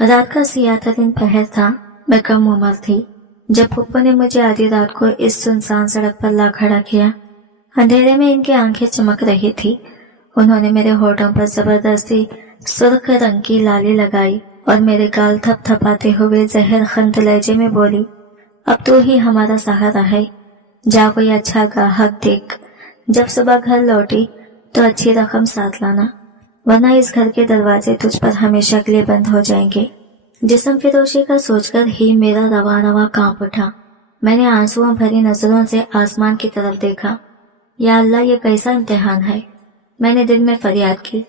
रात का सियाह-तरीन पहर था। मैं कम उम्र थी जब फूफो ने मुझे आधी रात को इस सुनसान सड़क पर ला खड़ा किया। अंधेरे में इनकी आंखें चमक रही थी। उन्होंने मेरे होठों पर जबरदस्ती सुर्ख रंग की लाली लगाई और मेरे गाल थपथपाते हुए जहर खंत लहजे में बोली, अब तू ही हमारा सहारा है, जा कोई अच्छा गाहक देख। जब सुबह घर लौटी तो अच्छी रकम साथ लाना, वरना इस घर के दरवाजे तुझ पर हमेशा के लिए बंद हो जाएंगे। जिस्म फिरोशी का सोचकर ही मेरा रवा रवा कांप उठा। मैंने आंसुओं भरी नजरों से आसमान की तरफ देखा। या अल्लाह, ये कैसा इम्तिहान है, मैंने दिल में फरियाद की।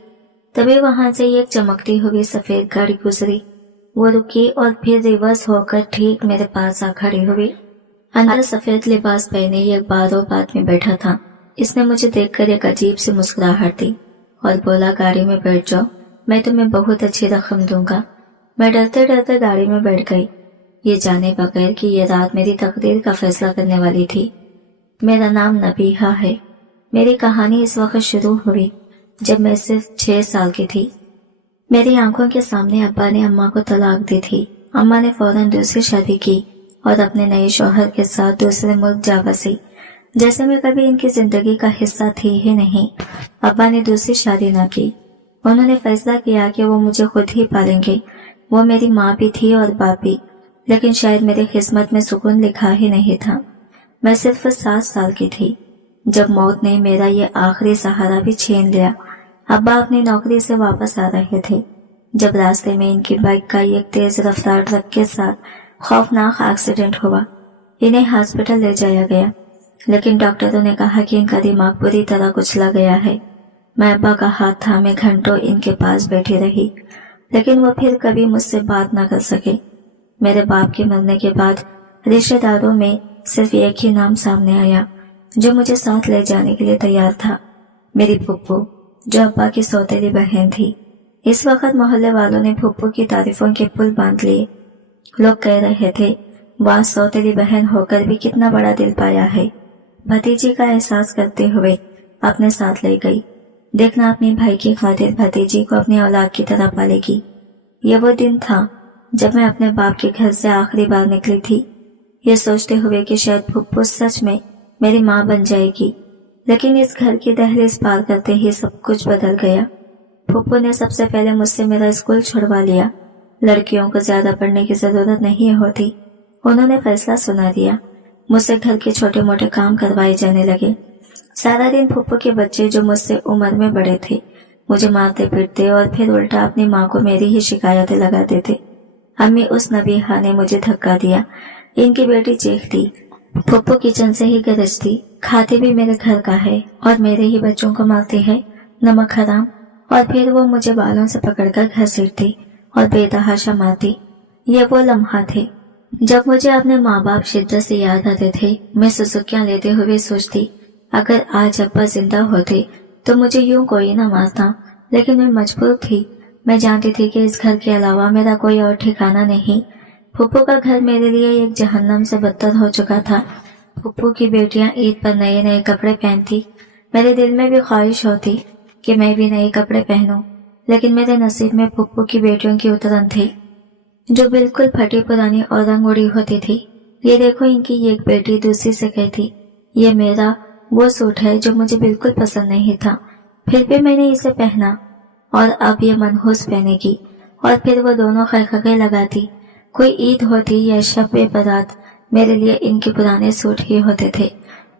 तभी वहां से एक चमकती हुई सफेद गाड़ी गुजरी। वो रुकी और फिर रिवर्स होकर ठीक मेरे पास आ खड़ी हुई। अंदर सफेद लिबास पहने एक बारोब आदमी बैठा था। इसने मुझे देखकर एक अजीब सी मुस्कुराहट दी और बोला, गाड़ी में बैठ जाओ, मैं तुम्हें बहुत अच्छी रकम दूंगा। मैं डरते डरते गाड़ी में बैठ गई, ये जाने बगैर कि ये रात मेरी तकदीर का फैसला करने वाली थी। मेरा नाम नबीहा है। मेरी कहानी इस वक्त शुरू हुई जब मैं सिर्फ 6 साल की थी। मेरी आंखों के सामने अब्बा ने अम्मा को तलाक दी थी। अम्मा ने फौरन दूसरी शादी की और अपने नए शौहर के साथ दूसरे मुल्क जा बसी। जैसे मैं कभी इनकी जिंदगी का हिस्सा थी ही नहीं। अब्बा ने दूसरी शादी न की। उन्होंने फैसला किया कि वो मुझे खुद ही पालेंगे। वो मेरी माँ भी थी और बाप भी, लेकिन शायद मेरी किस्मत में सुकून लिखा ही नहीं था। मैं सिर्फ 7 साल की थी जब मौत ने मेरा ये आखिरी सहारा भी छीन लिया। अब्बा अपनी नौकरी से वापस आ रहे थे जब रास्ते में इनकी बाइक का एक तेज रफ्तार ट्रक के साथ खौफनाक एक्सीडेंट हुआ। इन्हें हॉस्पिटल ले जाया गया, लेकिन डॉक्टरों ने कहा कि इनका दिमाग पूरी तरह कुचला गया है। मैं अब्बा का हाथ थामे घंटों इनके पास बैठी रही, लेकिन वो फिर कभी मुझसे बात न कर सके। मेरे बाप के मरने के बाद रिश्तेदारों में सिर्फ एक ही नाम सामने आया जो मुझे साथ ले जाने के लिए तैयार था, मेरी फुप्पू, जो अब्बा की सौतेली बहन थी। इस वक्त मोहल्ले वालों ने फुप्पू की तारीफों के पुल बांध लिए। लोग कह रहे थे, वाह, सौतेली बहन होकर भी कितना बड़ा दिल पाया है। भतीजी का एहसास करते हुए अपने साथ ले गई। देखना अपने भाई की खातिर भतीजी को अपनी औलाद की तरह पालेगी। ये वो दिन था जब मैं अपने बाप के घर से आखिरी बार निकली थी, ये सोचते हुए कि शायद फुप्पू सच में मेरी माँ बन जाएगी। लेकिन इस घर की दहलीज पार करते ही सब कुछ बदल गया। फुप्पू ने सबसे पहले मुझसे मेरा स्कूल छुड़वा लिया। लड़कियों को ज्यादा पढ़ने की जरूरत नहीं होती, उन्होंने फैसला सुना दिया। मुझसे घर के छोटे मोटे काम करवाए जाने लगे। सारा दिन फुप्पू के बच्चे, जो मुझसे उम्र में बड़े थे, मुझे मारते पीटते और फिर उल्टा अपनी माँ को मेरी ही शिकायतें लगाते थे। अम्मी उस नबीहा ने मुझे धक्का दिया। इनकी बेटी चीखती, फुप्पू किचन से ही गरजती, खाते भी मेरे घर का है और मेरे ही बच्चों को मारती है, नमक हराम। और फिर वो मुझे बालों से पकड़कर घसीटती और बेतहाशा मारती। ये वो लम्हा थे जब मुझे अपने माँ बाप शिद्दत से याद आते थे। मैं सुसुकियां लेते हुए सोचती, अगर आज अब्बा जिंदा होते तो मुझे यूं कोई न मारता, लेकिन मैं मजबूर थी। मैं जानती थी कि इस घर के अलावा मेरा कोई और ठिकाना नहीं। फुप्पू का घर मेरे लिए एक जहन्नम से बदतर हो चुका था। फुप्पू की बेटियां ईद पर नए नए कपड़े पहनती। मेरे दिल में भी ख्वाहिश होती कि मैं भी नए कपड़े पहनूं, लेकिन मेरे नसीब में फुप्पू की बेटियों की उतरन थी, जो बिल्कुल फटी पुरानी और रंग उड़ी होती थी। ये देखो, इनकी एक बेटी दूसरी से कहती, ये मेरा वो सूट है जो मुझे बिल्कुल पसंद नहीं था, फिर भी मैंने इसे पहना और अब ये मनहूस पहनेगी। और फिर वो दोनों खैखगे लगाती। कोई ईद होती या शब-ए बारात, मेरे लिए इनके पुराने सूट ही होते थे।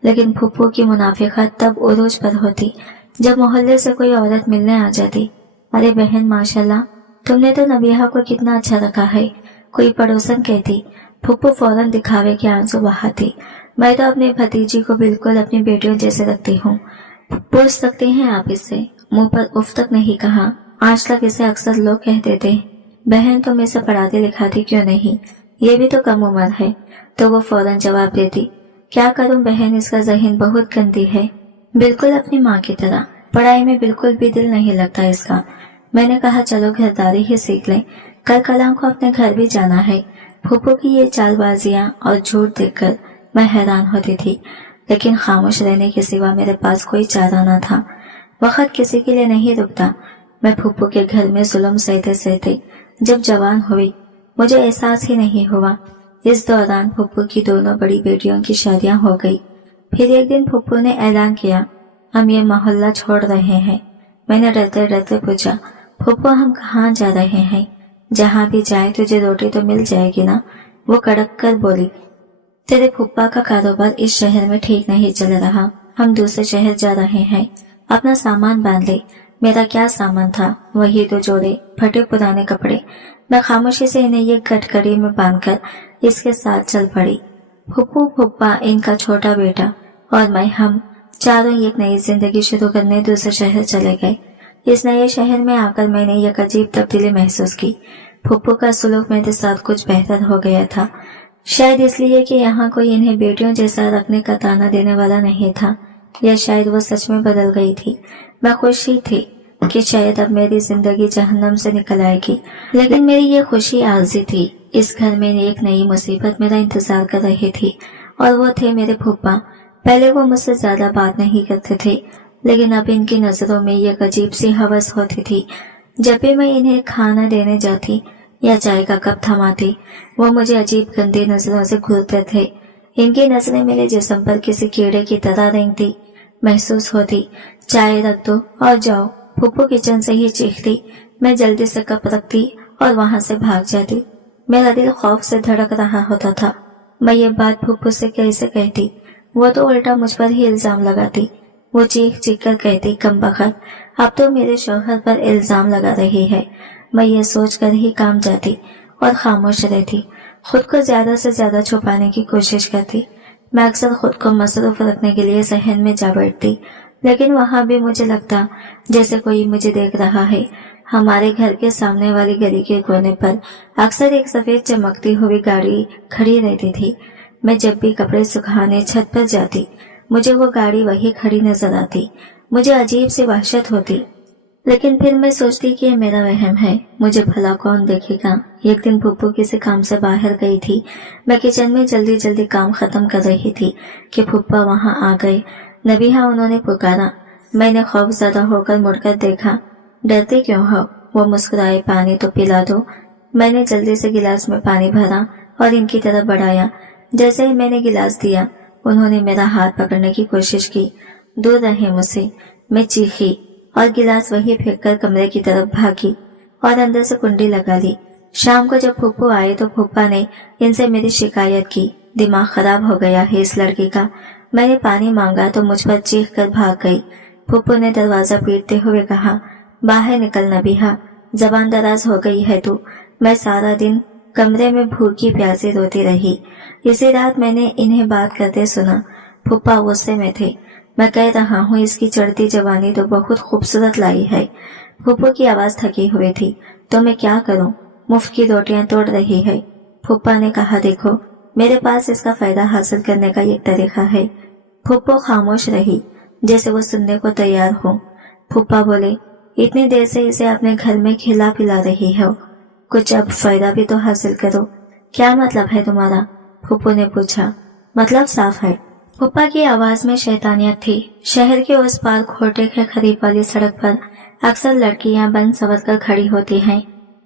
लेकिन फुप्पू की मुनाफिकत तब उरूज पर होती जब मोहल्ले से कोई औरत मिलने आ जाती। अरे बहन, माशाल्लाह, तुमने तो नबीहा को कितना अच्छा रखा है, कोई पड़ोसन कहती। फुप्पू फौरन दिखावे के आंसू बहाती। मैं तो अपने भतीजी को बिल्कुल अपनी बेटियों जैसे रखती हूँ। पूछ सकते हैं आप इससे, मुंह पर उफ तक नहीं कहा। आज तक इसे अक्सर लोग कहते थे, बहन तुम इसे पढ़ाती लिखाती क्यों नहीं, ये भी तो कम उम्र है। तो वो फौरन जवाब देती, क्या करूं बहन, इसका ज़हन बहुत गंदी है, बिल्कुल अपनी माँ की तरह, पढ़ाई में बिल्कुल भी दिल नहीं लगता इसका। मैंने कहा चलो घरदारी ही सीख लें, कल कलाम को अपने घर भी जाना है। फूफू की ये चालबाजियां और झूठ देखकर मैं हैरान होती थी, लेकिन खामोश रहने के सिवा मेरे पास कोई चारा न था। वक्त किसी के लिए नहीं रुकता। मैं फूफू के घर में जुल्म सहते सहते जब जवान हुई मुझे एहसास ही नहीं हुआ। इस दौरान फुप्पू की दोनों बड़ी बेटियों की शादियां हो गई। फिर एक दिन फुप्पू ने ऐलान किया, हम ये मोहल्ला छोड़ रहे हैं। मैंने डरते डरते पूछा, फुप्पू हम कहाँ जा रहे हैं? जहाँ भी जाए तुझे रोटी तो मिल जाएगी ना? वो कड़क कर बोली, तेरे फुप्पा का कारोबार इस शहर में ठीक नहीं चल रहा, हम दूसरे शहर जा रहे हैं, अपना सामान बांध ले। मेरा क्या सामान था, वही तो जोड़े फटे पुराने कपड़े। मैं खामोशी से इन्हें एक गठगड़ी में बांधकर इसके साथ चल पड़ी। फुप्पू, फुप्पा, इनका छोटा बेटा और मैं, हम चारों एक नई जिंदगी शुरू करने दूसरे शहर चले गए। इस नए शहर में आकर मैंने एक अजीब तब्दीली महसूस की। फुप्पू का सुलूक मेरे साथ कुछ बेहतर हो गया था, शायद इसलिए कि यहाँ कोई इन्हें बेटियों जैसा रखने का ताना देने वाला नहीं था, या शायद वो सच में बदल गई थी। मैं खुशी थी कि शायद अब मेरी जिंदगी जहन्नम से निकल आएगी, लेकिन मेरी ये खुशी आरज़ी थी। इस घर में एक नई मुसीबत मेरा इंतजार कर रही थी और वो थे मेरे फुप्पा। पहले वो मुझसे ज्यादा बात नहीं करते थे, लेकिन अब इनकी नजरों में एक अजीब सी हवस होती थी। जब भी मैं इन्हें खाना देने जाती या चाय का कप थमाती, वो मुझे अजीब गंदी नजरों से घूरते थे। इनकी नजरें मेरे जिस्म पर किसी कीड़े की तरह रेंगती महसूस होती। चाय रख दो और जाओ, फुप्पू किचन से ही चीखती। मैं जल्दी से कप रखती और वहां से भाग जाती। मेरा दिल खौफ से धड़क रहा होता था। मैं ये बात फुप्पू से कैसे कहती? वो तो उल्टा मुझ पर ही इल्जाम लगाती। वो चीख चीख कर कहती, कमबख्त, अब तो मेरे शौहर पर इल्जाम लगा रही है। मैं ये सोच कर ही काम जाती और खामोश रहती, खुद को ज्यादा से ज्यादा छुपाने की कोशिश करती। मैं अक्सर खुद को मसरूफ रखने के लिए सहन में जा बैठती, लेकिन वहां भी मुझे लगता जैसे कोई मुझे देख रहा है। हमारे घर के सामने वाली गली के कोने पर अक्सर एक सफेद चमकती हुई गाड़ी खड़ी रहती थी। मैं जब भी कपड़े सुखाने छत पर जाती, मुझे वो गाड़ी वही खड़ी नजर आती। मुझे अजीब सी वहशत होती, लेकिन फिर मैं सोचती कि ये मेरा वहम है, मुझे भला कौन देखेगा। एक दिन फुप्पू किसी काम से बाहर गई थी। मैं किचन में जल्दी जल्दी काम खत्म कर रही थी कि फुप्पा वहां आ गए। नबीहा, उन्होंने पुकारा। मैंने खौफजदा होकर मुड़कर देखा। डरते क्यों हो? वो मुस्कुराए, पानी तो पिला दो। मैंने जल्दी से गिलास में पानी भरा और इनकी तरफ बढ़ाया। जैसे ही मैंने गिलास दिया, उन्होंने मेरा हाथ पकड़ने की कोशिश की। दूर रहे मुझसे, मैं चीखी और गिलास वही फेंककर कमरे की तरफ भागी और अंदर से कुंडी लगा ली। शाम को जब फुप्पू आए तो फुप्पा ने इनसे मेरी शिकायत की। दिमाग खराब हो गया है इस लड़की का। मैंने पानी मांगा तो मुझ पर चीख कर भाग गई। फुप्पू ने दरवाजा पीटते हुए कहा, बाहर निकल नबीहा, जबान दराज हो गई है तू। मैं सारा दिन कमरे में भूखी प्यासी रोती रही। इसी रात मैंने इन्हें बात करते सुना। फुप्पा गुस्से में थे। मैं कह रहा हूँ, इसकी चढ़ती जवानी तो बहुत खूबसूरत लाई है। फुप्पू की आवाज थकी हुई थी। तो मैं क्या करूँ? मुफ्त की रोटियां तोड़ रही है। फुप्पा ने कहा, देखो, मेरे पास इसका फायदा हासिल करने का एक तरीका है। फुप्पो खामोश रही, जैसे वो सुनने को तैयार हो। फुप्पा बोले, इतनी देर से इसे अपने घर में खिला पिला रही हो, कुछ अब फायदा भी तो हासिल करो। क्या मतलब है तुम्हारा? फुप्पो ने पूछा। मतलब साफ है। फुप्पा की आवाज में शैतानियत थी। शहर के उस पार खोटे के करीब वाली सड़क पर अक्सर लड़कियां बन सवर कर खड़ी होती हैं।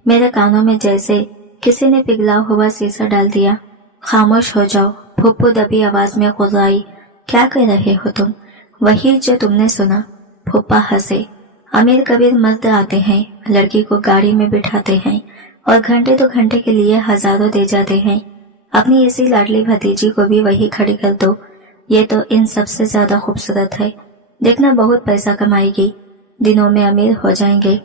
मेरे कानों में जैसे किसी ने पिघला हुआ शीशा डाल दिया। खामोश हो जाओ, फुप्पो दबी आवाज में गुर्राई। क्या कह रहे हो तुम? वही जो तुमने सुना। फुप्पा हंसे। अमीर कबीर मर्द आते हैं, लड़की को गाड़ी में बिठाते हैं और घंटे दो घंटे के लिए हजारों दे जाते हैं। अपनी इसी लाडली भतीजी को भी वही खड़ी कर दो। ये तो इन सबसे ज्यादा खूबसूरत है। देखना, बहुत पैसा कमाएगी, दिनों में अमीर हो जाएंगे।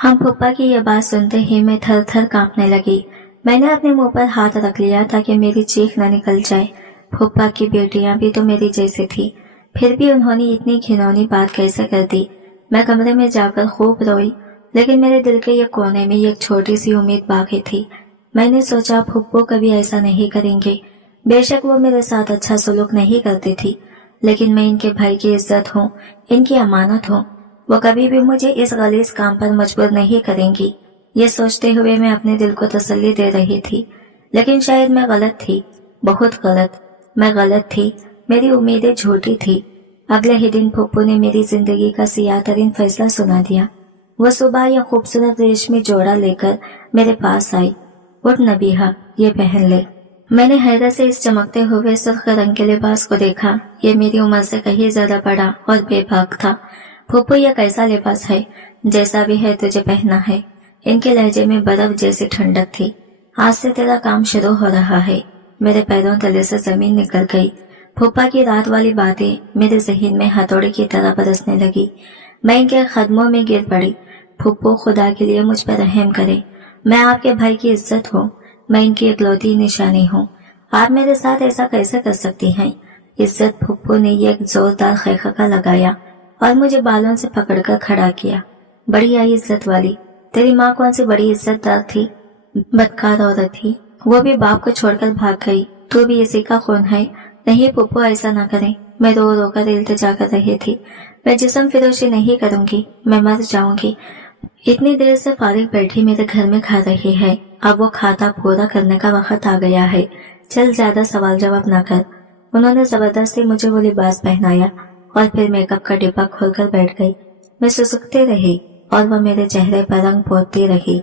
हम फुप्पा की ये बात सुनते ही मैं थर थर कांपने लगी। मैंने अपने मुंह पर हाथ रख लिया ताकि मेरी चीख न निकल जाए। फुप्पा की बेटियां भी तो मेरी जैसी थी, फिर भी उन्होंने इतनी घिनौनी बात कैसे कर दी? मैं कमरे में जाकर खूब रोई, लेकिन मेरे दिल के एक कोने में एक छोटी सी उम्मीद बाकी थी। मैंने सोचा फुप्पो कभी ऐसा नहीं करेंगे। बेशक वो मेरे साथ अच्छा सलूक नहीं करती थी, लेकिन मैं इनके भाई की इज्जत हूँ, इनकी अमानत हूँ। वो कभी भी मुझे इस गलीज काम पर मजबूर नहीं करेंगी। ये सोचते हुए मैं अपने दिल को तसल्ली दे रही थी, लेकिन शायद मैं गलत थी, बहुत गलत। मैं गलत थी, मेरी उम्मीदें झूठी थी। अगले ही दिन फुप्पो ने मेरी जिंदगी का सियाह तरीन फैसला सुना दिया। वो सुबह यह खूबसूरत रेशमी जोड़ा लेकर मेरे पास आई। उठ नबीहा, ये पहन ले। मैंने हैरत से इस चमकते हुए सुर्ख रंग के लिबास को देखा। ये मेरी उम्र से कहीं ज्यादा बड़ा और बेबाक था। फूफू, यह कैसा लिबास है? जैसा भी है तुझे पहनना है। इनके लहजे में बर्फ जैसी ठंडक थी। आज से तेरा काम शुरू हो रहा है। मेरे पैरों तले से जमीन निकल गई। फूफा की रात वाली बातें मेरे जहन में हथौड़े की तरह बरसने लगी। मैं इनके कदमों में गिर पड़ी। फूफू, खुदा के लिए मुझ पर रहम करे। मैं आपके भाई की इज्जत हूँ। मैं इनकी इकलौती निशानी हूँ। आप मेरे साथ ऐसा कैसे कर सकती हैं? इज्जत। फूफू ने एक जोरदार खैखका लगाया और मुझे बालों से पकड़कर खड़ा किया। बड़ी आई इज्जत वाली। तेरी माँ कौन सी बड़ी इज्जतदार थी? बदकार औरत थी। वो भी बाप को छोड़कर भाग गई। तू भी इसी का खून है। नहीं फूफू, ऐसा न करें। मैं रो रो कर इल्तिजा कर रही थी। मैं जिस्म फिरोशी नहीं करूंगी। मैं मर जाऊंगी। इतनी देर से फारिग बैठी मेरे घर में खा रही है। अब वो खाता पूरा करने का वक्त आ गया है। चल, ज्यादा सवाल जवाब न कर। उन्होंने जबरदस्ती मुझे वो लिबास पहनाया और फिर मेकअप का डिब्बा खोलकर बैठ गई। मैं सुसुकती रही और वह मेरे चेहरे पर रंग पोतती रही।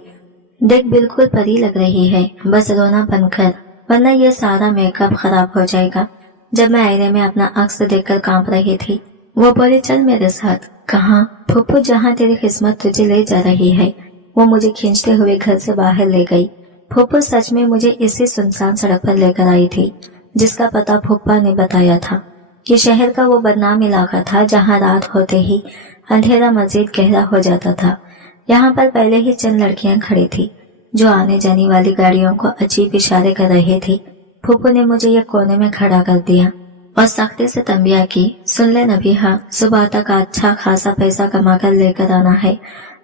देख, बिल्कुल परी लग रही है। बस रोना बंद कर, वरना यह सारा मेकअप खराब हो जाएगा। जब मैं आईने में अपना अक्स देखकर कांप रही थी, वो बोली, चल मेरे साथ। कहाँ? फूफू, जहाँ तेरी किस्मत तुझे ले जा रही है। वो मुझे खींचते हुए घर से बाहर ले गई। फूफू सच में मुझे इसी सुनसान सड़क पर लेकर आई थी जिसका पता फूफा ने बताया था। ये शहर का वो बदनाम इलाका था जहाँ रात होते ही अंधेरा मजीद गहरा हो जाता था। यहाँ पर पहले ही चंद लड़कियां खड़ी थी जो आने जाने वाली गाड़ियों को अजीब इशारे कर रही थी। फूफू ने मुझे एक कोने में खड़ा कर दिया और सख्ती से तंबिया की, सुन ले नबीहा, सुबह तक अच्छा खासा पैसा कमा कर लेकर आना है,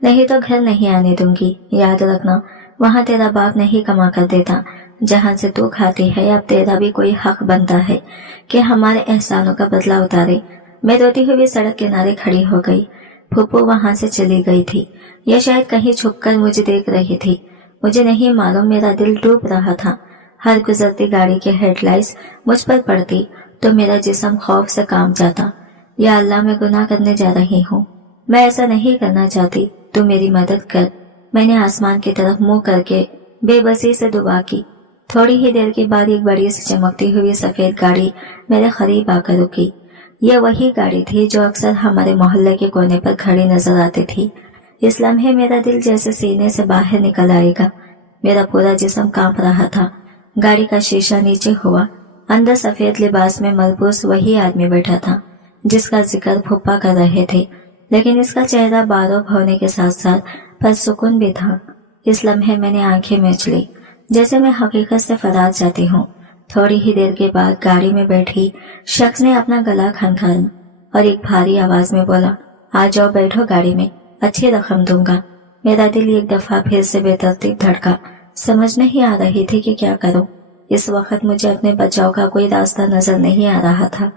नहीं तो घर नहीं आने दूंगी। याद रखना, वहाँ तेरा बाप नहीं कमा कर देता। जहाँ से तू खाती है, अब तेरा भी कोई हक बनता है कि हमारे एहसानों का बदला उतारे। मैं रोती हुई सड़क किनारे खड़ी हो गई। फूफू वहाँ से चली गई थी या शायद कहीं छुपकर मुझे देख रही थी। मुझे नहीं मालूम, मेरा दिल डूब रहा था। हर गुजरती गाड़ी के हेडलाइट्स मुझ पर पड़ती तो मेरा जिस्म खौफ से कांप जाता। या अल्लाह, मैं गुनाह करने जा रही हूँ। मैं ऐसा नहीं करना चाहती। तू मेरी मदद कर। मैंने आसमान की तरफ मुंह करके बेबसी से दुआ की। थोड़ी ही देर के बाद एक बड़ी सी चमकती हुई सफेद गाड़ी मेरे करीब आकर रुकी। यह वही गाड़ी थी जो अक्सर हमारे मोहल्ले के कोने पर खड़ी नजर आती थी। इस लम्हे मेरा दिल जैसे सीने से बाहर निकल आएगा। मेरा पूरा जिस्म कांप रहा था। गाड़ी का शीशा नीचे हुआ। अंदर सफेद लिबास में मलबूस वही आदमी बैठा था जिसका जिक्र फूफा कर रहे थे, लेकिन इसका चेहरा बारूब होने के साथ साथ परसुकून भी था। इस लम्हे मैंने आंखें मीच ली, जैसे मैं हकीकत से फरार जाती हूँ। थोड़ी ही देर के बाद गाड़ी में बैठी शख्स ने अपना गला खनखाना और एक भारी आवाज में बोला, आ जाओ, बैठो गाड़ी में, अच्छी रकम दूंगा। मेरा दिल एक दफा फिर से बेतरतीब धड़का। समझ नहीं आ रही थी कि क्या करूं। इस वक्त मुझे अपने बचाव का कोई रास्ता नजर नहीं आ रहा था।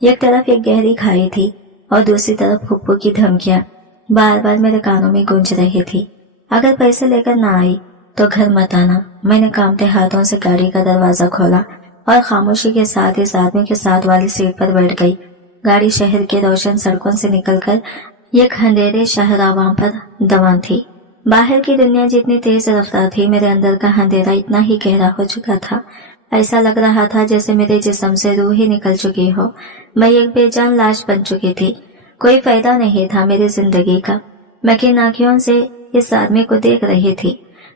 एक तरफ एक गहरी खाई थी और दूसरी तरफ फूफू की धमकियां बार बार मेरे कानों में गूंज रही थी। अगर पैसे लेकर ना आई तो घर मत आना। मैंने कांपते हाथों से गाड़ी का दरवाजा खोला और खामोशी के साथ इस आदमी के साथ वाली सीट पर बैठ गई। गाड़ी शहर के रोशन सड़कों से निकलकर एक अंधेरे शहरावां पर दवान थी। बाहर की दुनिया जितनी तेज रफ्तार थी, मेरे अंदर का अंधेरा इतना ही गहरा हो चुका था। ऐसा लग रहा था जैसे मेरे जिस्म से रूह ही निकल चुकी हो। मैं एक बेजान लाश बन चुकी थी। कोई फायदा नहीं था मेरी जिंदगी का। मैं किन आंखों से इस आदमी को देख रही थी।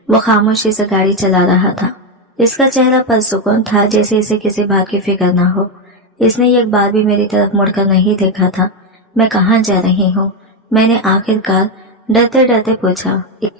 वो खामोशी से गाड़ी चला रहा था। इसका चेहरा परसुकून था, जैसे इसे किसी बात की फिक्र न हो। इसने एक बार भी मेरी तरफ मुड़कर नहीं देखा था। मैं कहाँ जा रही हूँ? मैंने आखिरकार डरते डरते पूछा।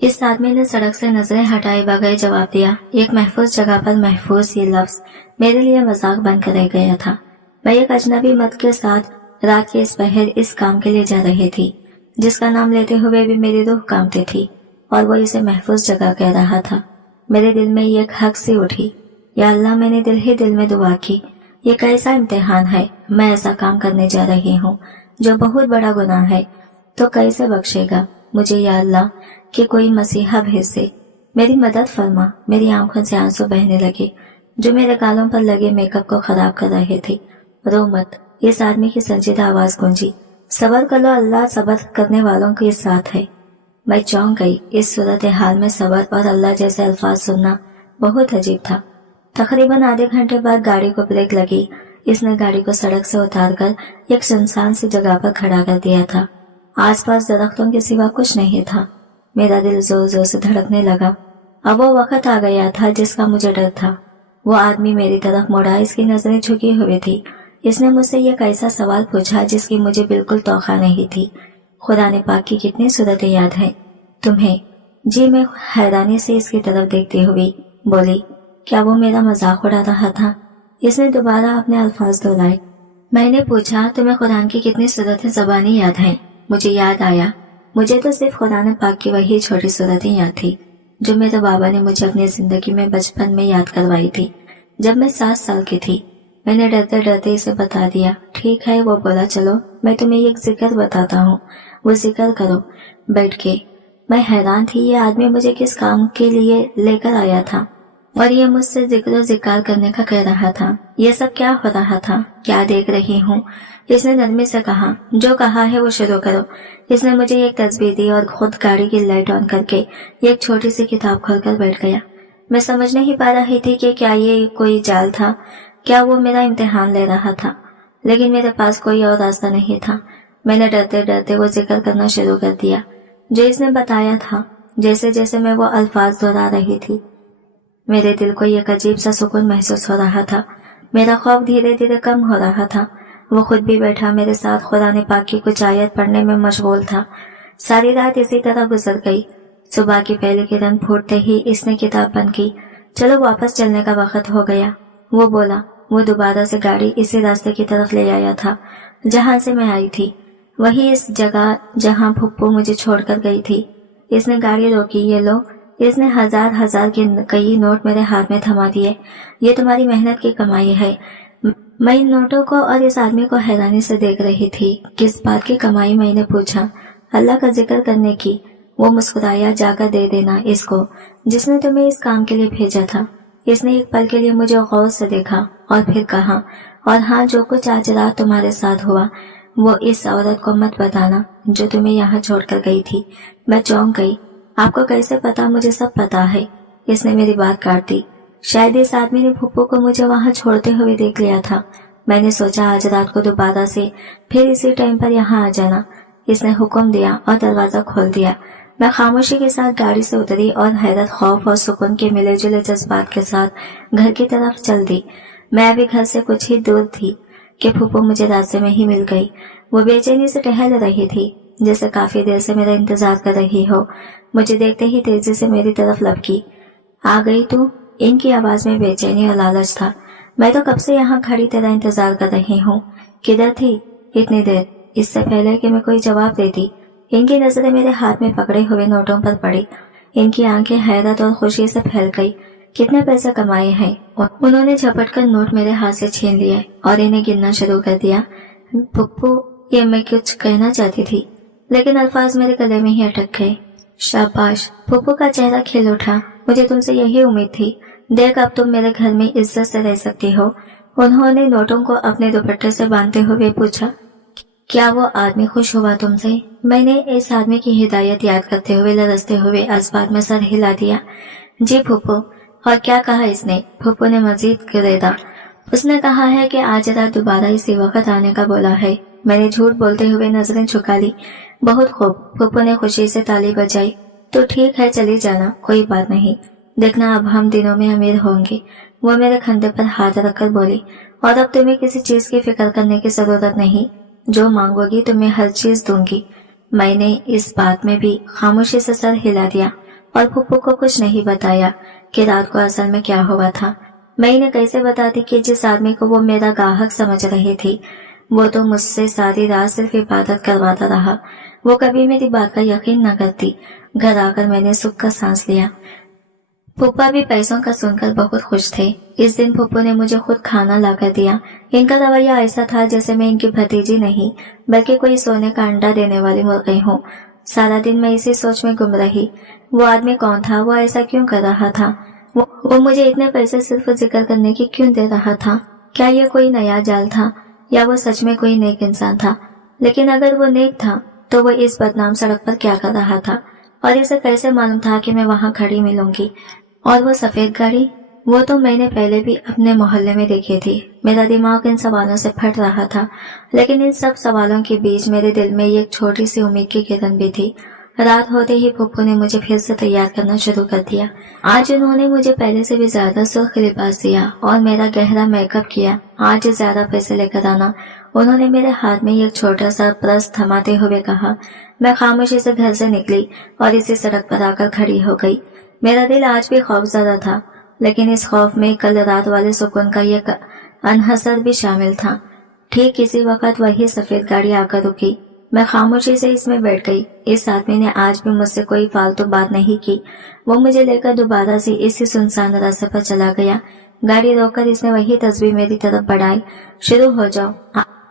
इस आदमी ने सड़क से नजरें हटाए बगैर जवाब दिया। एक महफूज जगह पर महफूज ये लफ्ज मेरे लिए मजाक बनकर रह गया था। मैं एक अजनबी मर्द के साथ रात के इस पहर इस काम के लिए जा रही थी जिसका नाम लेते हुए भी मेरी रूह कांपती थी, और वो इसे महफूज जगह कह रहा था। मेरे दिल में एक हक सी उठी। या अल्लाह, मैंने दिल ही दिल में दुआ की। ये कैसा इम्तिहान है? मैं ऐसा काम करने जा रही हूँ जो बहुत बड़ा गुनाह है, तो कैसे बख्शेगा मुझे या अल्लाह कि कोई मसीहा भेज दे। मेरी मदद फरमा। मेरी आंखों से आंसू बहने लगे जो मेरे गालों पर लगे मेकअप को खराब कर रहे थे। रो मत, इस आदमी की संजीदा आवाज गूंजी। सबर कर लो, अल्लाह सबर करने वालों के साथ है। मैं चौंक गई। इस सूरत हाल में सबर और अल्लाह जैसे अल्फाज सुनना बहुत अजीब था। तकरीबन आधे घंटे बाद गाड़ी को ब्रेक लगी। इसने गाड़ी को सड़क से उतारकर एक सुनसान सी जगह पर खड़ा कर दिया था। आसपास दरख्तों के सिवा कुछ नहीं था। मेरा दिल जोर जोर से धड़कने लगा। अब वो वक्त आ गया था जिसका मुझे डर था। वो आदमी मेरी तरफ मुड़ा, इसकी नजरें झुकी हुई थी। इसने मुझसे एक ऐसा सवाल पूछा जिसकी मुझे बिल्कुल तौखा नहीं थी। खुदा ने पाक की कितनी सूरतें याद हैं तुम्हें? जी, मैं हैरानी से इसकी तरफ देखती हुई बोली, क्या वो मेरा मजाक उड़ा रहा था? इसने दोबारा अपने अल्फाज दोहराए। मैंने पूछा, तुम्हें कुरान की कितनी सूरतें ज़बानी याद हैं? मुझे याद आया, मुझे तो सिर्फ कुरान पाक की वही छोटी सूरतें याद थी जो मेरे बाबा ने मुझे अपनी जिंदगी में बचपन में याद करवाई थी, जब मैं 7 साल की थी। मैंने डरते डरते इसे बता दिया। ठीक है, वो बोला, चलो मैं तुम्हें एक जिक्र बताता हूँ, वो जिक्र करो बैठ के। मैं हैरान थी, ये आदमी मुझे किस काम के लिए लेकर आया था और ये मुझसे जिक्र करने का कह रहा था। ये सब क्या हो रहा था? क्या देख रही हूँ? इसने नरमी से कहा। जो कहा है वो शुरू करो। इसने मुझे एक तस्बीह दी और खुद गाड़ी की लाइट ऑन करके एक छोटी सी किताब खोलकर बैठ गया। मैं समझ नहीं पा रही थी कि क्या ये कोई जाल था, क्या वो मेरा इम्तिहान ले रहा था, लेकिन मेरे पास कोई और रास्ता नहीं था। मैंने डरते डरते वो जिक्र करना शुरू कर दिया जो इसने बताया था। जैसे जैसे मैं वो अल्फाज दोहरा रही थी, मेरे दिल को एक अजीब सा सुकून महसूस हो रहा था। मेरा खौफ धीरे धीरे कम हो रहा था। वो खुद भी बैठा मेरे साथ कुरान पाक की कुछ आयत पढ़ने में मशगूल था। सारी रात इसी तरह गुजर गई। सुबह की पहली किरण फूटते ही इसने किताब बंद की। चलो वापस चलने का वक्त हो गया, वो बोला। वो दोबारा से गाड़ी इसी रास्ते की तरफ ले आया था जहां से मैं आई थी, वही इस जगह जहां फुप्पू मुझे छोड़कर गई थी। इसने गाड़ी रोकी। ये लो, इसने हजार हजार के कई नोट मेरे हाथ में थमा दिए। ये तुम्हारी मेहनत की कमाई है। मैं इन नोटों को और इस आदमी को हैरानी से देख रही थी। किस बात की कमाई? मैंने पूछा। अल्लाह का जिक्र करने की। वो मुस्कुराया। जाकर दे देना इसको, जिसने तुम्हें इस काम के लिए भेजा था। इसने एक पल के लिए मुझे गौर से देखा और फिर कहा, और हाँ, जो कुछ आज रात तुम्हारे साथ हुआ वो इस औरत को मत बताना जो तुम्हें यहाँ छोड़कर गई थी। मैं चौंक गई। आपको कैसे पता? मुझे सब पता है। इसने मेरी बात काट दी। शायद इस आदमी ने फुप्पू को मुझे वहाँ छोड़ते हुए देख लिया था। मैंने सोचा आज रात को दोबारा से फिर इसी टाइम पर यहाँ आ जाना। इसने हुक्म दिया और दरवाजा खोल दिया। मैं खामोशी के साथ गाड़ी से उतरी और हैरत, खौफ और सुकून के मिले जुले जज्बात के साथ घर की तरफ चल दी। मैं अभी घर से कुछ ही दूर थी कि फुप्पू मुझे रास्ते में ही मिल गई। वो बेचैनी से टहल रही थी, जैसे काफी देर से मेरा इंतजार कर रही हो। मुझे देखते ही तेजी से मेरी तरफ लपकी। आ गई तू? इनकी आवाज में बेचैनी और लालच था। मैं तो कब से यहाँ खड़ी तेरा इंतजार कर रही हूँ। किधर थी इतनी देर? इससे पहले कि मैं कोई जवाब देती, इनकी नजरें मेरे हाथ में पकड़े हुए नोटों पर पड़ी। इनकी आंखें हैरत और खुशी से फैल गई। कितने पैसे कमाए हैं? उन्होंने झपट कर नोट मेरे हाथ से छीन लिए और इन्हें गिनना शुरू कर दिया। पप्पू, ये मैं कुछ कहना चाहती थी, लेकिन अल्फाज मेरे गले में ही अटक गए। शाबाश। पप्पू का चेहरा खिल उठा। मुझे तुमसे यही उम्मीद थी। देख, अब तुम मेरे घर में इज्जत से रह सकती हो। उन्होंने नोटों को अपने दुपट्टे से बांधते हुए पूछा, क्या वो आदमी खुश हुआ तुमसे? मैंने इस आदमी की हिदायत याद करते हुए लरसते हुए असबात में सर हिला दिया। जी फुप्पू। और क्या कहा इसने? फुप्पू ने मजीद करेदा। उसने कहा है कि आज रात दोबारा इसी वक्त आने का बोला है। मैंने झूठ बोलते हुए नजरें झुका ली। बहुत खूब। फुप्पू ने खुशी से ताली बजाई। तो ठीक है, चली जाना, कोई बात नहीं। देखना, अब हम दिनों में अमीर होंगे। वो मेरे कंधे पर हाथ रखकर बोली, और अब तुम्हें किसी चीज की फिक्र करने की जरूरत नहीं। जो मांगोगी तुम्हें हर चीज दूंगी। मैंने इस बात में भी खामोशी से सर हिला दिया और फुप्पू को कुछ नहीं बताया कि रात को असल में क्या हुआ था। मैं इन्हें कैसे बताती कि जिस आदमी को वो मेरा गाहक समझ रही थी, वो तो मुझसे सारी रात सिर्फ इबादत करवाता रहा। वो कभी मेरी बात का यकीन न करती। घर आकर मैंने सुख का सांस लिया। फूफा भी पैसों का सुनकर बहुत खुश थे। इस दिन फूफू ने मुझे खुद खाना लाकर दिया। इनका रवैया ऐसा था जैसे मैं इनकी भतीजी नहीं बल्कि कोई सोने का अंडा देने वाली मुर्गी हूँ। सारा दिन मैं इसी सोच में गुम रही। वो आदमी कौन था? वो ऐसा क्यों कर रहा था? वो मुझे इतने पैसे सिर्फ जिक्र करने की क्यों दे रहा था? क्या ये कोई नया जाल था या वो सच में कोई नेक इंसान था? लेकिन अगर वो नेक था तो वो इस बदनाम सड़क पर क्या कर रहा था? और इसे कैसे मालूम था कि मैं वहां खड़ी मिलूंगी। और वो सफेद गाड़ी, वो तो मैंने पहले भी अपने मोहल्ले में देखी थी। मेरा दिमाग इन सवालों से फट रहा था, लेकिन इन सब सवालों के बीच मेरे दिल में एक छोटी सी उम्मीद की किरण भी थी। रात होते ही फूफू ने मुझे फिर से तैयार करना शुरू कर दिया। आज उन्होंने मुझे पहले से भी ज्यादा सुर्ख लिबास दिया और मेरा गहरा मेकअप किया। आज ज्यादा पैसे लेकर आना। उन्होंने मेरे हाथ में एक छोटा सा पर्स थमाते हुए कहा। मैं खामोशी से घर से निकली और इसी सड़क पर आकर खड़ी हो गई। मेरा दिल आज भी खौफजदा था, लेकिन इस खौफ में कल रात वाले सुकून का एक अनहसर भी शामिल था। ठीक इसी वक्त वही सफेद गाड़ी आकर रुकी। मैं खामोशी से इसमें बैठ गई। इस आदमी ने आज भी मुझसे कोई फालतू बात नहीं की। वो मुझे लेकर दोबारा से इसी सुनसान रास्ते पर चला गया। गाड़ी रोककर इसने वही तस्वीर मेरी तरफ बढ़ाई। शुरू हो जाओ।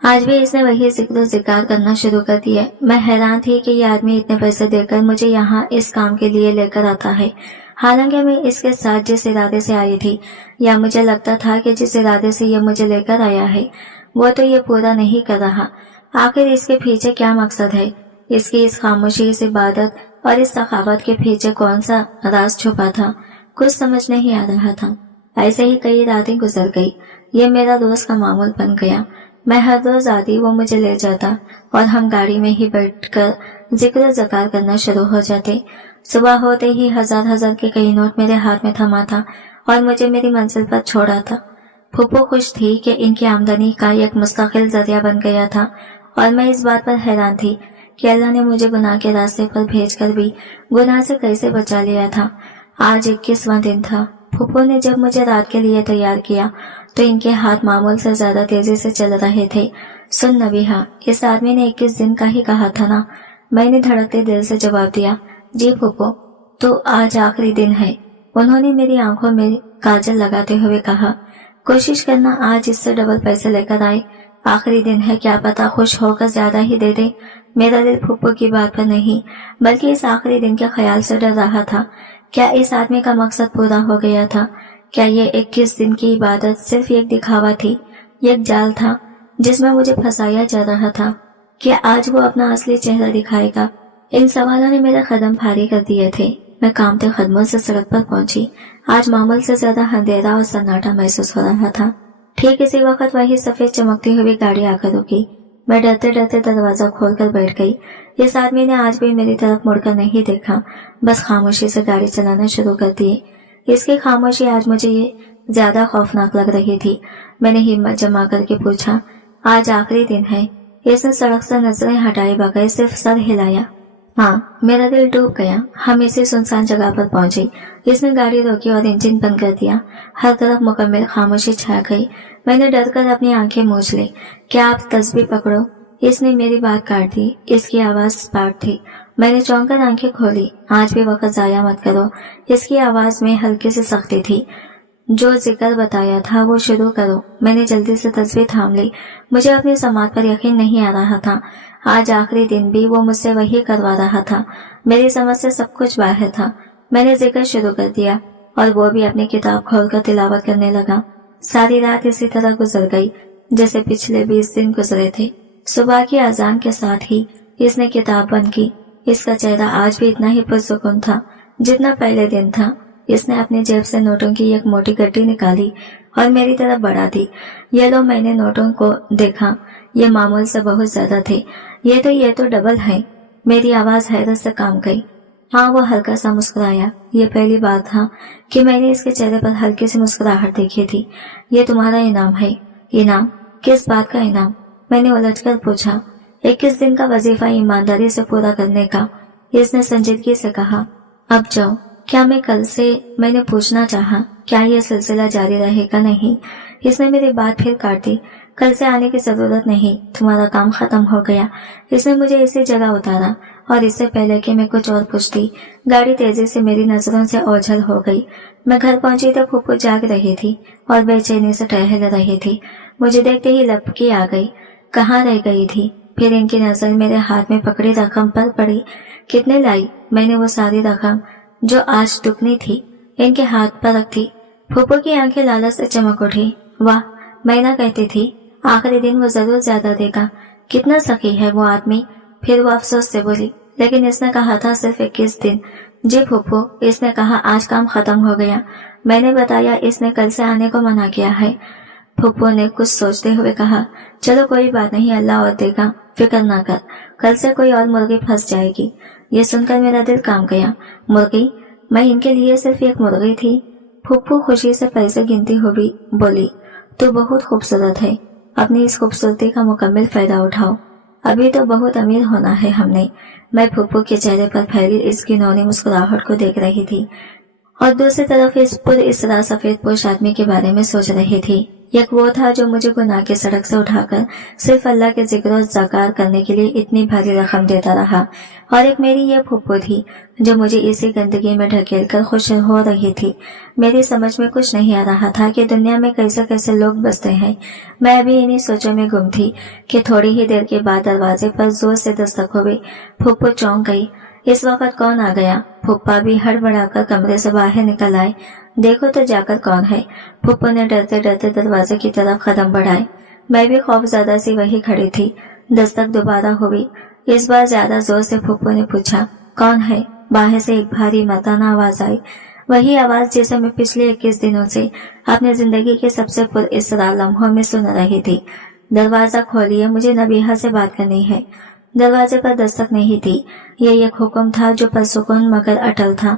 आज भी इसने वही जिक्र करना शुरू कर दिया। मैं हैरान थी कि ये आदमी इतने पैसे देकर मुझे यहाँ इस काम के लिए लेकर आता है। हालांकि मैं इसके साथ जिस इरादे से आई थी, या मुझे लगता था कि जिस इरादे से ये मुझे लेकर आया है, वो तो ये पूरा नहीं कर रहा। आखिर इसके पीछे क्या मकसद है? इसकी इस खामोशी, इस इबादत और इस सखावत के पीछे कौन सा राज छुपा था? कुछ समझ नहीं आ रहा था। ऐसे ही कई रातें गुजर गई। ये मेरा रोज का मामूल बन गया। मैं हर रोज आती, वो मुझे ले जाता और हम गाड़ी में ही बैठकर जिक्र ज़कार करना शुरू हो जाते। सुबह होते ही हजार हजार के कई नोट मेरे हाथ में थमा था और मुझे मेरी मंजिल पर छोड़ा था। फूफू खुश थी कि इनकी आमदनी का एक मुस्तकिल जरिया बन गया था, और मैं इस बात पर हैरान थी कि अल्लाह ने मुझे गुनाह के रास्ते पर भेजकर भी गुनाह से कैसे बचा लिया था। आज 21वां दिन था। फूफू ने जब मुझे रात के लिए तैयार किया तो इनके हाथ मामूल से ज्यादा तेजी से चल रहे थे। सुन नबीहा, इस आदमी ने 21 दिन का ही कहा था ना? मैंने धड़कते दिल से जवाब दिया। जी फूफू, तो आज आखिरी दिन है। उन्होंने मेरी आंखों में काजल लगाते हुए कहा। कोशिश करना आज इससे डबल पैसे लेकर आए। आखिरी दिन है, क्या पता खुश होकर ज्यादा ही दे दे। मेरा दिल फूफू की बात पर नहीं, बल्कि इस आखिरी दिन के ख्याल से डर रहा था। क्या इस आदमी का मकसद पूरा हो गया था? क्या ये 21 दिन की इबादत सिर्फ एक दिखावा थी, एक जाल था जिसमें मुझे फंसाया जा रहा था? क्या आज वो अपना असली चेहरा दिखाएगा? इन सवालों ने मेरे कदम भारी कर दिए थे। मैं कांपते कदमों से सड़क पर पहुंची। आज मामूल से ज्यादा अंधेरा और सन्नाटा महसूस हो रहा था। ठीक इसी वक्त वही सफेद चमकती हुई गाड़ी आकर रुकी। मैं डरते डरते दरवाजा खोलकर बैठ गई। इस आदमी ने आज भी मेरी तरफ मुड़कर नहीं देखा, बस खामोशी से गाड़ी चलाना शुरू कर दी। इसकी खामोशी आज मुझे ये ज्यादा खौफनाक लग रही थी। मैंने हिम्मत जमा करके पूछा, आज आखिरी दिन है? इसने सड़क से नजरें हटाए बगैर सिर्फ सर हिलाया। हाँ, मेरा दिल डूब गया। हम इसी सुनसान जगह पर पहुंचे। इसने गाड़ी रोकी और इंजन बंद कर दिया। हर तरफ मुकम्मल खामोशी छा गई। मैंने डरकर अपनी आंखें मूछ ली। क्या आप तस्बीह पकड़ो? इसने मेरी बात काट दी। इसकी आवाज स्पार्ट थी। मैंने चौंक कर आंखें खोली। आज भी वक्त जाया मत करो। इसकी आवाज में हल्की सी सख्ती थी। जो जिक्र बताया था वो शुरू करो। मैंने जल्दी से तस्बीह थाम ली। मुझे अपनी समात पर यकीन नहीं आ रहा था। आज आखिरी दिन भी वो मुझसे वही करवा रहा था। मेरी समझ से सब कुछ बाहर था। मैंने जिक्र शुरू कर दिया और वो भी अपनी किताब खोलकर तिलावत करने लगा। सारी रात इसी तरह गुजर गई जैसे पिछले 20 दिन गुजरे थे। सुबह की अजान के साथ ही इसने किताब बंद की। इसका चेहरा आज भी इतना ही पुरसुकून था जितना पहले दिन था। इसने अपनी जेब से नोटों की एक मोटी गड्डी निकाली और मेरी तरफ बढ़ा दी। ये लो, मैंने नोटों को देखा। ये मामूल से बहुत ज्यादा थे। ये तो डबल है। मेरी आवाज हैरत से काम गई। हाँ, वो हल्का सा मुस्कुराया। ये पहली बार था कि मैंने इसके चेहरे पर हल्की सी मुस्कुराहट देखी थी। ये तुम्हारा इनाम है। इनाम? किस बात का इनाम? मैंने उलझकर पूछा। 21 दिन का वजीफा ईमानदारी से पूरा करने का। इसने संजीदगी से कहा। अब जाओ। क्या मैं कल से मैंने पूछना चाहा, क्या यह सिलसिला जारी रहेगा? नहीं। इसने मेरी बात फिर काट दी। कल से आने की जरूरत नहीं, तुम्हारा काम खत्म हो गया। इसने मुझे इसी जगह उतारा और इससे पहले कि मैं कुछ और पूछती, गाड़ी तेजी से मेरी नजरों से ओझल हो गई। मैं घर पहुंची तो फूफू जाग रही थी और बेचैनी से टहल रही थी। मुझे देखते ही लपकी आ गई। कहाँ रह गई थी? फिर इनकी नजर मेरे हाथ में पकड़ी रकम पर पड़ी। कितने लाई? मैंने वो सारी रकम जो आज दुगनी थी इनके हाथ पर रखी। फूफू की आंखें लालच से चमक उठी। वाह, मैं ना कहती थी आखिरी दिन वो जरूर ज्यादा देगा। कितना सखी है वो आदमी। फिर वो अफसोस से बोली, लेकिन इसने कहा था सिर्फ 21 दिन। जी फूफू, इसने कहा आज काम खत्म हो गया। मैंने बताया इसने कल से आने को मना किया है। फूफू ने कुछ सोचते हुए कहा, चलो कोई बात नहीं, अल्लाह और देगा, फिक्र ना कर, कल से कोई और मुर्गी फंस जाएगी। ये सुनकर मेरा दिल कांप गया। मुर्गी? मैं इनके लिए सिर्फ एक मुर्गी थी। फूफू खुशी से पैसे गिनती हुई बोली, तू बहुत खूबसूरत है, अपनी इस खूबसूरती का मुकम्मल फायदा उठाओ, अभी तो बहुत अमीर होना है हमने। मैं फूफू के चेहरे पर फैली इस घिनौनी मुस्कुराहट को देख रही थी और दूसरी तरफ इस पुरइसरार सफेद पोश आदमी के बारे में सोच रही थी। एक वो था जो मुझे गुनाह की सड़क से उठाकर सिर्फ अल्लाह के जिक्र और ज़कार करने के लिए इतनी भारी रकम देता रहा, और एक मेरी ये फूफू थी जो मुझे इसी गंदगी में ढकेल कर खुश हो रही थी। मेरी समझ में कुछ नहीं आ रहा था कि दुनिया में कैसे कैसे लोग बसते हैं। मैं अभी इन्हीं सोचों में गुम थी कि थोड़ी ही देर के बाद दरवाजे पर जोर से दस्तक हुई। फूफू चौंक गई। इस वक्त कौन आ गया? फूफा भी हड़बड़ाकर कमरे से बाहर निकल आए। देखो तो जाकर कौन है? फूफू ने डरते डरते दरवाजे की तरफ कदम बढ़ाए। मैं भी खौफजदा सी वही खड़ी थी। दस्तक दोबारा हुई। इस बार ज्यादा जोर से फूफू ने पूछा, कौन है? बाहर से एक भारी मर्दाना आवाज आई, वही आवाज जिसे मैं पिछले 21 दिनों से अपने जिंदगी के सबसे पुरइसरार लम्हों में सुन रही थी। दरवाजा खोलिए, मुझे नबीहा से बात करनी है। दरवाजे पर दस्तक नहीं थी। ये एक हुक्म था जो पुरसुकून मगर अटल था।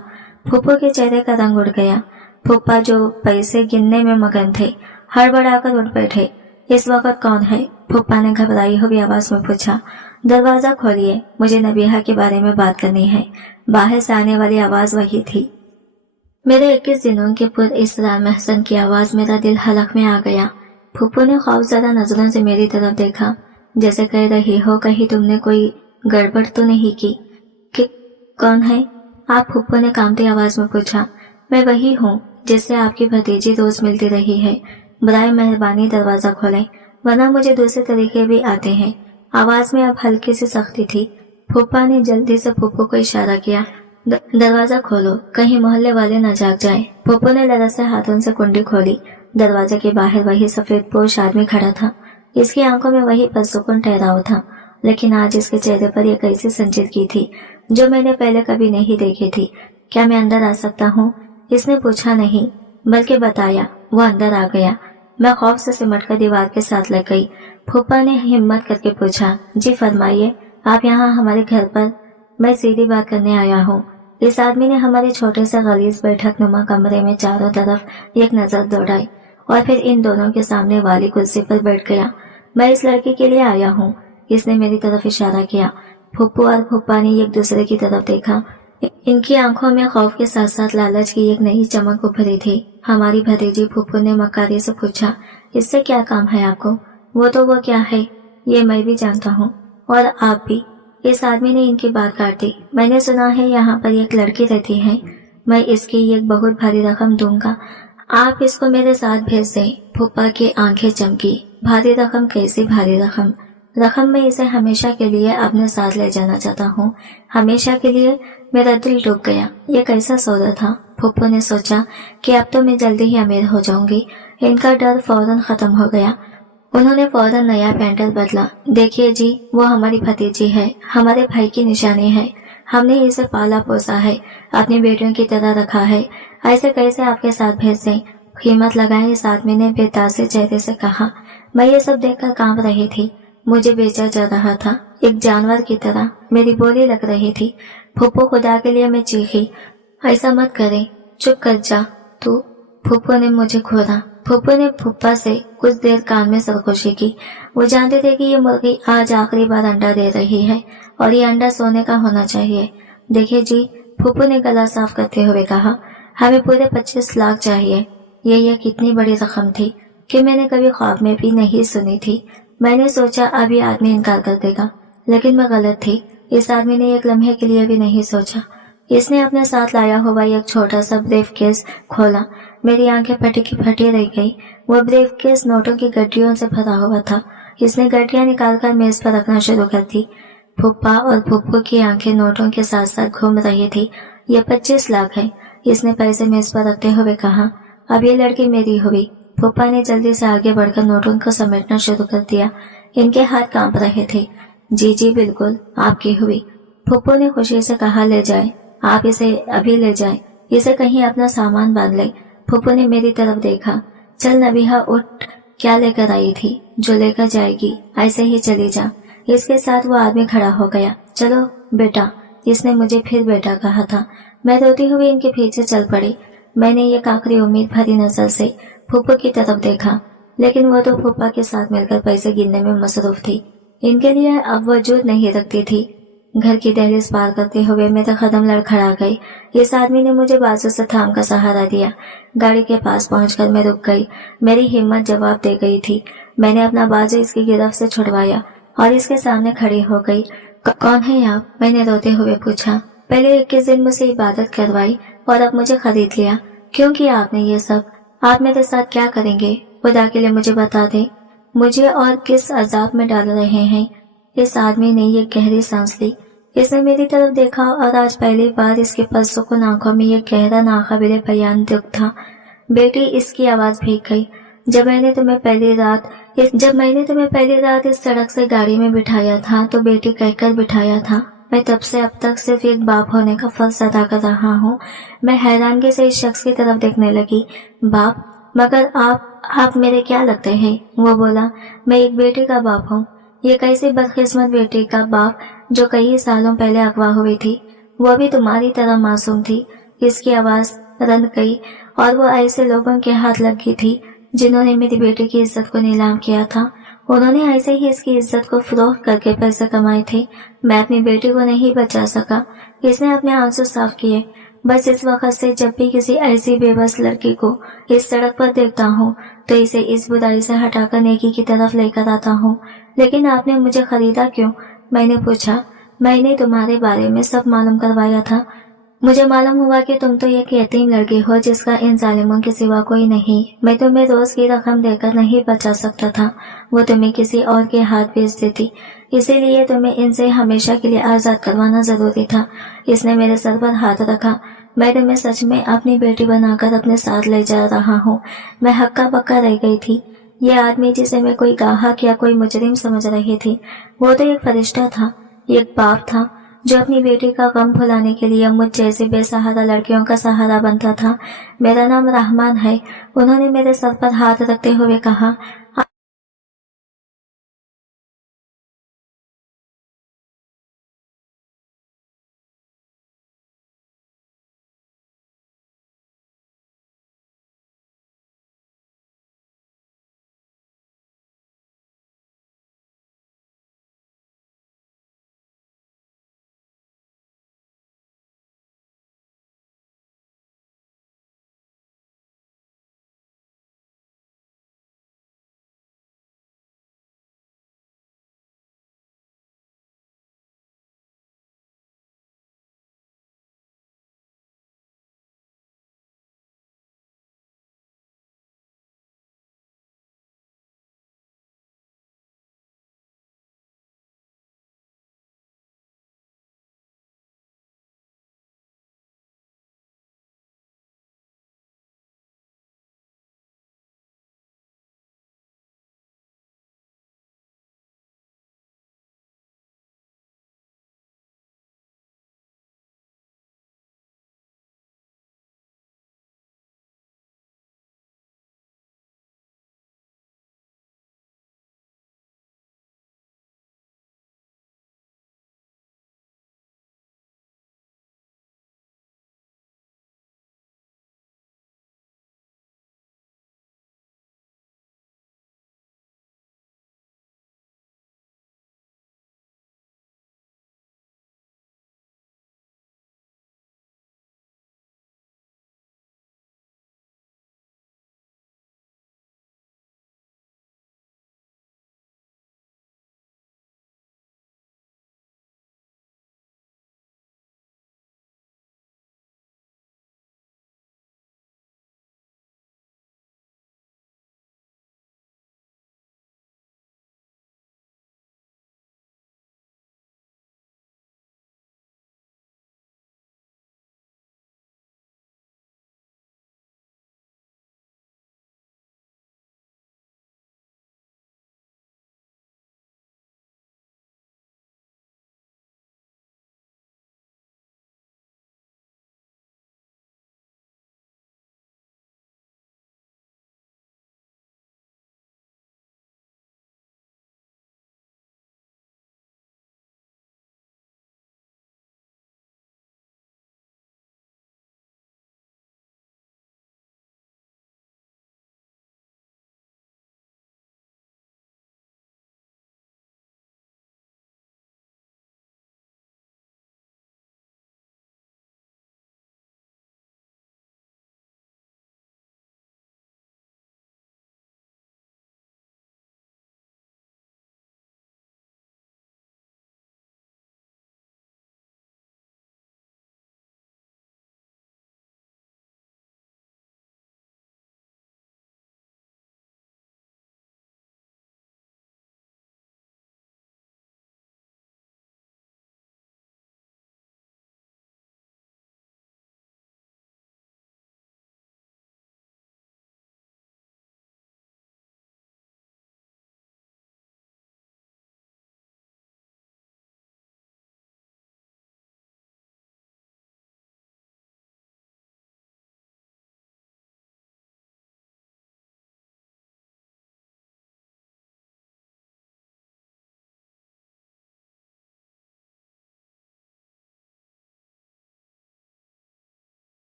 फूफू के चेहरे का रंग उड़ गया। फूफा जो पैसे गिनने में मगन थे, हड़बड़ाकर उठ बैठे। इस वक्त कौन है? फूफा ने घबराई हुई आवाज में पूछा। दरवाजा खोलिए, मुझे नबीहा के बारे में बात करनी है। बाहर से आने वाली आवाज वही थी। मेरे 21 दिनों के पुरइसरार महसन की आवाज मेरा दिल हलक में आ गया। फूफू ने खौफजदा नजरों से मेरी तरफ देखा, जैसे कह रही हो कहीं तुमने कोई गड़बड़ तो नहीं की। कि कौन है आप? फूफू ने कांपती आवाज में पूछा। मैं वही हूँ जिससे आपकी भतीजी रोज मिलती रही है। बराए मेहरबानी दरवाजा खोलें, वरना मुझे दूसरे तरीके भी आते हैं। आवाज में अब हल्की सी सख्ती थी। फूफा ने जल्दी से फूफू को इशारा किया, दरवाजा खोलो, कहीं मोहल्ले वाले न जाग जाए। फूफू ने लरस से हाथों से कुंडी खोली। दरवाजे के बाहर वही सफेद पोश आदमी खड़ा था। इसकी आंखों में वही पुरसुकून ठहराव था, लेकिन आज इसके चेहरे पर एक ऐसी संजीदगी थी जो मैंने पहले कभी नहीं देखी थी। क्या मैं अंदर आ सकता हूँ? इसने पूछा नहीं बल्कि बताया। वो अंदर आ गया। मैं खौफ से सिमटकर दीवार के साथ लग गई। फूफा ने हिम्मत करके पूछा, जी फरमाइए, आप यहाँ हमारे घर पर? मैं सीधी बात करने आया हूँ। इस आदमी ने हमारे छोटे से गलीज बैठक नुमा कमरे में चारों तरफ एक नजर दौड़ाई और फिर इन दोनों के सामने वाली कुर्सी पर बैठ गया। मैं इस लड़की के लिए आया हूँ। इसने मेरी तरफ इशारा किया। फूफू और फूफा ने एक दूसरे की तरफ देखा। इनकी आंखों में खौफ के साथ साथ लालच की एक नई चमक उभरी थी। हमारी भतीजी? फूफू ने मक्कारी से पूछा। इससे क्या काम है आपको? वो क्या है ये मैं भी जानता हूँ, और आप भी। इस आदमी ने इनकी बात काट दी। मैंने सुना है यहाँ पर एक लड़की रहती है, मैं इसकी एक बहुत भारी रकम दूंगा, आप इसको मेरे साथ भेज दें। फूफा की आंखें चमकी। भारी रकम? कैसी भारी रकम? रकम मैं इसे हमेशा के लिए अपने साथ ले जाना चाहता हूँ। हमेशा के लिए? मेरा दिल डूब गया। ये कैसा सौदा था? फूफू ने सोचा कि अब तो मैं जल्दी ही अमीर हो जाऊंगी। इनका डर फौरन खत्म हो गया। उन्होंने फौरन नया पैंटल बदला। देखिए जी, वो हमारी भतीजी है, हमारे भाई की निशानी है। हमने इसे पाला पोसा है, अपनी बेटियों की तरह रखा है। ऐसे कैसे आपके साथ भेज दें? कीमत लगाएं, इस आदमी ने बेतासे चेहरे से कहा। मैं ये सब देखकर कांप रही थी। मुझे बेचा जा रहा था, एक जानवर की तरह। मेरी बोली लग रही थी। फूफू, खुदा के लिए, मैं चीखी, ऐसा मत करे, चुप कर जा तू। फूफू ने मुझे घूरा। फूफू ने फूफा से कुछ देर कान में सरगोशी की। वो जानते थे कि ये मुर्गी आज आखिरी बार अंडा दे रही है और ये अंडा सोने का होना चाहिए। देखिए जी, फूफू ने गला साफ करते हुए कहा, हमें पूरे 25 लाख चाहिए। ये कितनी बड़ी रकम थी कि मैंने कभी ख्वाब में भी नहीं सुनी थी। मैंने सोचा अब ये आदमी इनकार कर देगा, लेकिन मैं गलत थी। इस आदमी ने एक लम्हे के लिए भी नहीं सोचा। इसने अपने साथ लाया हुआ एक छोटा सा ब्रीफ केस खोला। मेरी आंखें फटी की फटी रह गई। वो ब्रीफ केस नोटों की गड्डियों से भरा हुआ था। इसने गड्डियां निकालकर मेज पर रखना शुरू कर दी। फूफा और फूफू की आंखें नोटों के साथ साथ घूम रही थी। ये 25 लाख है, इसने पैसे मेज पर रखते हुए कहा। अब ये लड़की मेरी हुई। फूफा ने जल्दी से आगे बढ़कर नोटों को समेटना शुरू कर दिया। इनके हाथ कांप रहे थे। जी जी बिल्कुल, आपकी हुई। फूफो ने खुशी से कहा, ले जाए, आप इसे अभी ले जाए, इसे कहीं अपना सामान बांध ले। फूफो ने मेरी तरफ देखा। चल नबीहा उठ, क्या लेकर आई थी? जो लेकर जाएगी ऐसे ही चली जा। इसके साथ वो आदमी खड़ा हो गया। चलो बेटा, इसने मुझे फिर बेटा कहा था। मैं रोती हुई इनके पीछे चल पड़ी। मैंने एक आखिरी उम्मीद भरी नजर से फूफो की तरफ देखा, लेकिन वो तो फूफा के साथ मिलकर पैसे गिनने में मसरूफ थी। इनके लिए अब वजूद नहीं रखती थी। घर की दहलीज पार करते हुए मेरा कदम लड़खड़ा गई। इस आदमी ने मुझे बाजू से थाम कर सहारा दिया। गाड़ी के पास पहुंचकर मैं रुक गई। मेरी हिम्मत जवाब दे गई थी। मैंने अपना बाजू इसकी गिरफ्त से छुड़वाया और इसके सामने खड़ी हो गई। कौन है आप? मैंने रोते हुए पूछा। पहले 21 दिन मुझसे इबादत करवाई और अब मुझे खरीद लिया। क्यों किया आपने ये सब? आप मेरे साथ क्या करेंगे? खुदा के लिए मुझे बता दे, मुझे और किस अजाब में डाल रहे हैं? इस आदमी ने ये गहरी सांस ली। इसने मेरी तरफ देखा और आज पहली बार इसके पुरसुकून आंखों में ये गहरा नाकाबिले बयान दुख था। बेटी, इसकी आवाज भीग गई। जब मैंने तुम्हें पहली रात इस सड़क से गाड़ी में बिठाया था तो बेटी कहकर बिठाया था। मैं तब से अब तक सिर्फ एक बाप होने का फर्ज अदा कर रहा हूँ। मैं हैरानगी से इस शख्स की तरफ देखने लगी। बाप? मगर आप मेरे क्या लगते हैं? वो बोला, मैं एक बेटी का बाप हूँ। ये कैसी बदकिस्मत बेटी का बाप जो कई सालों पहले अगवा हुई थी, वो भी तुम्हारी तरह मासूम थी। इसकी आवाज रंध गई और वो ऐसे लोगों के हाथ लगी थी जिन्होंने मेरी बेटी की इज्जत को नीलाम किया था। उन्होंने ऐसे ही इसकी इज्जत को फरोख्त करके पैसे कमाए थे। मैं अपनी बेटी को नहीं बचा सका। इसने अपने आंसू साफ किए। बस इस वक्त से जब भी किसी ऐसी बेबस लड़की को इस सड़क पर देखता हूँ तो इसे इस बुराई से हटाकर नेकी की तरफ लेकर आता हूँ। लेकिन आपने मुझे खरीदा क्यों? मैंने पूछा। मैंने तुम्हारे बारे में सब मालूम करवाया था। मुझे मालूम हुआ कि तुम तो एक यतीम लड़की हो जिसका इन जालिमों के सिवा कोई नहीं। मैं तुम्हें रोज की रकम देकर नहीं बचा सकता था। वो तुम्हें किसी और के हाथ भेज देती, इसीलिए तुम्हें इनसे हमेशा के लिए आजाद करवाना जरूरी था। इसने मेरे सर पर हाथ रखा। मैं तुम्हें सच में अपनी बेटी बनाकर अपने साथ ले जा रहा हूँ। मैं हक्का बक्का रह गई थी। ये आदमी जिसे मैं कोई गाहक या कोई मुजरिम समझ रही थी, वो तो एक फरिश्ता था, एक बाप था जो अपनी बेटी का गम भुलाने के लिए मुझ जैसे बेसहारा लड़कियों का सहारा बनता था। मेरा नाम रहमान है। उन्होंने मेरे सर पर हाथ रखते हुए कहा।